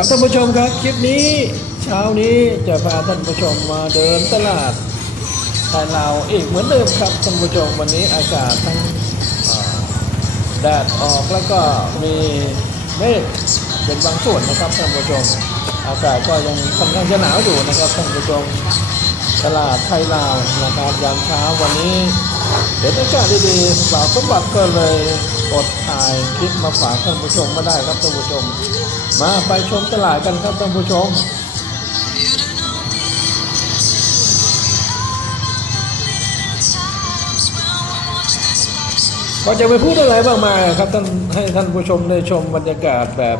ครับท่านผู้ชมครับคลิปนี้เช้านี้จะพาท่านผู้ชมมาเดินตลาดไทยลาวอีกเหมือนเดิมครับท่านผู้ชมวันนี้อากาศทั้งแดดออกแล้วก็มีเมฆเป็นบางส่วนนะครับท่านผู้ชมอากาศก็ยังค่อนข้างจะหนาวอยู่นะครับท่านผู้ชมตลาดไทยลาวนะครับยามเช้าวันนี้เดี๋ยวบรรยากาศดีๆบ่าวสมบัติก็เลย กดถ่ายคลิปมาฝากท่านผู้ชมมาได้ครับท่านผู้ชม มาไปชมตลาดกันครับท่านผู้ชมก็จะไปพูดอะไรบ้างมาครับท่านให้ท่านผู้ชมได้ชมบรรยากาศแบบ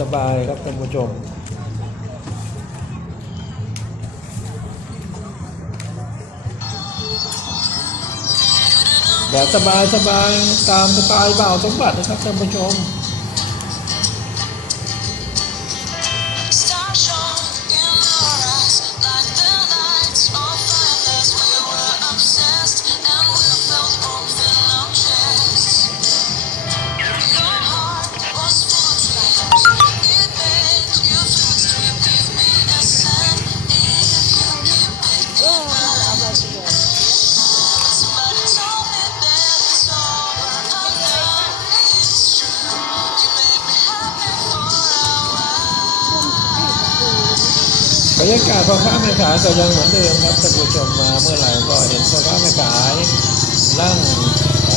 สบายๆครับท่านผู้ชม แบบสบายๆตามสไตล์บ่าวสมบัตินะครับท่านผู้ชม บรรยากาศพ่อค้าแม่ขายก็ยังเหมือนเดิมครับท่านผู้ชมมาเมื่อไหร่ก็เห็นพ่อค้าแม่ขายนั่ง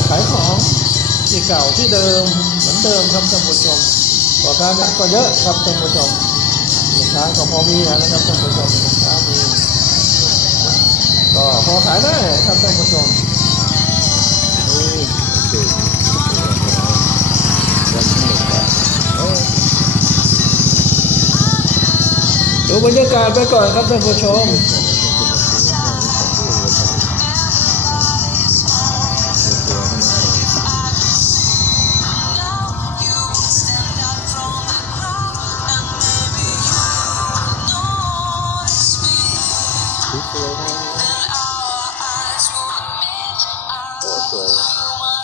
ขายของที่เก่าที่เดิมเหมือนเดิมครับท่านผู้ชมพ่อค้าแม่ก็เยอะครับท่านผู้ชมลูกค้าก็พอมีนะครับท่านผู้ชมลูกค้ามีก็พอขายได้ครับท่านผู้ชมดู บรรยากาศไปก่อนครับท่านผู้ชม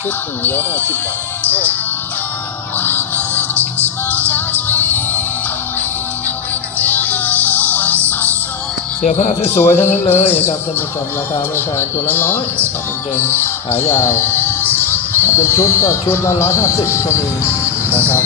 ชุดหนึ่งร้อยห้าสิบบาท เสื้อผ้าสวยๆทั้งนั้นเลยครับท่านผู้ชมราคาไม่แพงตัวละร้อยครับจริงขายาวถ้าเป็นชุดก็ชุดละร้อยห้าสิบก็มีนะครับ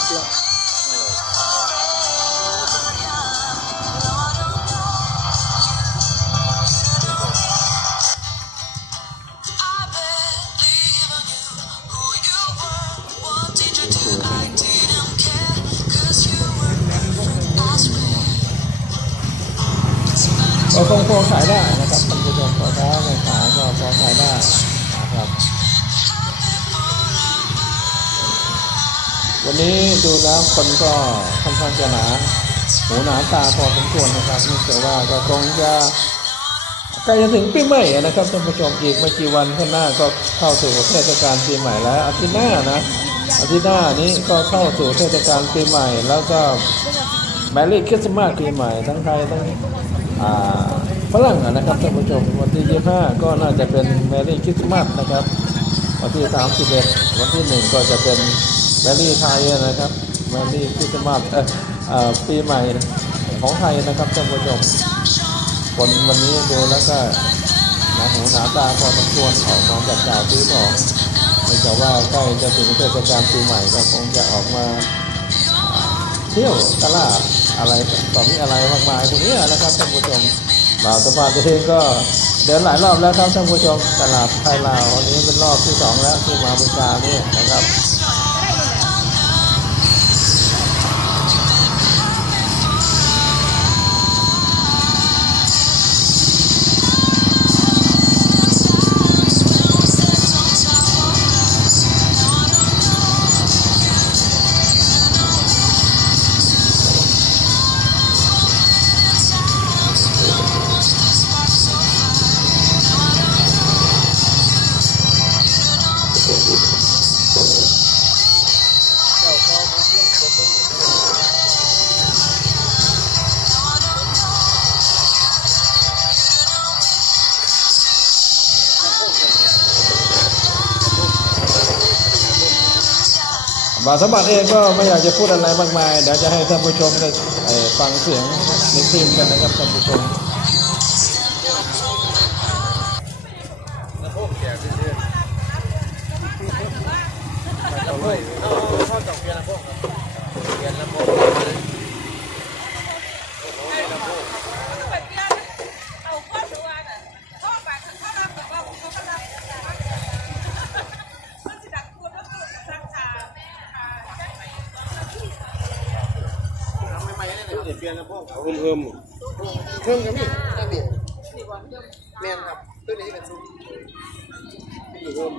เออชุดละก็คงพอขายได้นะครับท่านผู้ชมพอค้าไม่ขายก็พอขายได้นะครับ วันนี้ดูแล้วคนก็ค่อนข้างจะหนาหูหนาตาพอสมควรนะครับนื่องจากว่าก็คงจะใกล้จะถึงปีใหม่นะครับท่านผู้ชมอีกไม่กี่วันข้างหน้าก็เข้าสู่เทศกาลปีใหม่แล้วอาทิตย์หน้านะอาทิตย์หน้านี้ก็เข้าสู่เทศกาลปีใหม่ แล้วก็แมรี่คริสต์มาสปีใหม่ทั้งไทยทั้งฝรั่งนะครับท่านผู้ชมวันที่ 25 ก็น่าจะเป็นแมรี่คริสต์มาสนะครับ วันที่ 31 วันที่ 1 ก็จะเป็น แมรี่ไทยนะครับแมรี่คริสต์มาสเอ่อเออปีใหม่ของไทยนะครับท่านผู้ชมคนวันนี้ดูแล้วก็หนาหูหนาตาพอสมควรออกมาจับจ่ายซื้อของเนื่องจากว่าใกล้จะถึงเทศกาลปีใหม่ก็คงจะออกมาเที่ยวตลาดอะไรต่อมีอะไรมากมายพวกนี้นะครับท่านผู้ชมบ่าวสะพานเองก็เดินหลายรอบแล้วครับท่านผู้ชมตลาดไทยลาววันนี้เป็นรอบที่สองแล้วที่มาบูชานี่นะครับ บาสมบัติเองก็ไม่อยากจะพูดอะไรมากมายเดี๋ยวจะให้ท่านผู้ชมได้ฟังเสียงในคลิปกันนะครับท่านผู้ชม เปลี่ยนนะพ่อเฮิมเฮิมเฮิมกับนี่ได้เบียร์แมนครับตัวนี้เป็นซุปอยู่เฮิม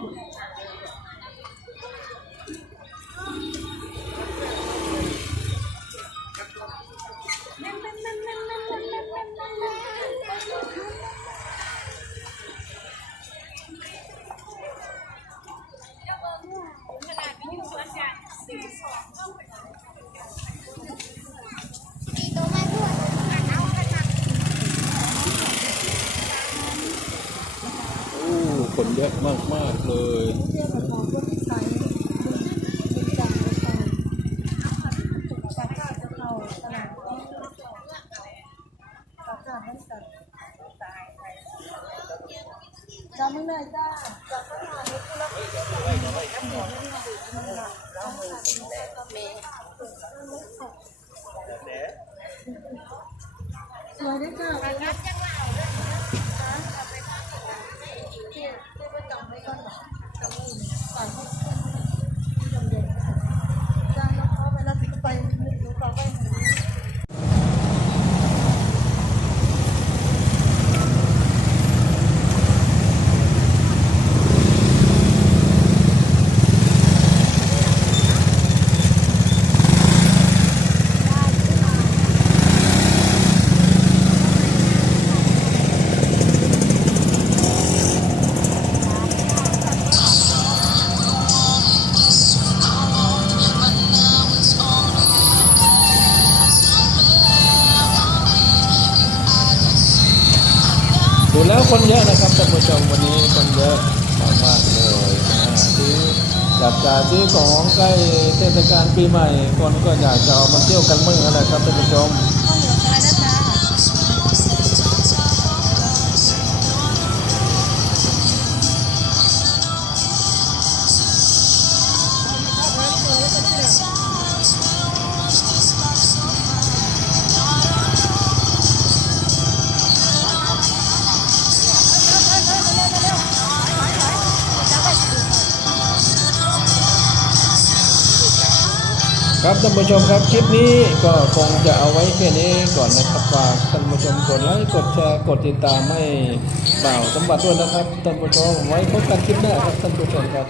คนเยอะมากๆเลยเที่ยวกับของคนที่ใช้เป็นจำเป็นจำจากเลาดก็จำไม่ได้จ้าจากตลาดนี้คือเราสวยด้วยจ้า คนเยอะนะครับท่านผู้ชมวันนี้คนเยอะมากๆเลยนะซื้อจับจ่ายซื้อของใกล้เทศกาลปีใหม่ คนก็อยากจะออกมาเที่ยวกันมั่งนั่นแหละครับท่านผู้ชม ครับท่านผู้ชมครับคลิปนี้ก็คงจะเอาไว้แค่นี้ก่อนนะครับฝากท่านผู้ชมกดไลค์กดแชร์กดติดตามให้บ่าวสมบัติด้วยนะครับท่านผู้ชมไว้พบกันคลิปหน้าครับท่านผู้ชมครับ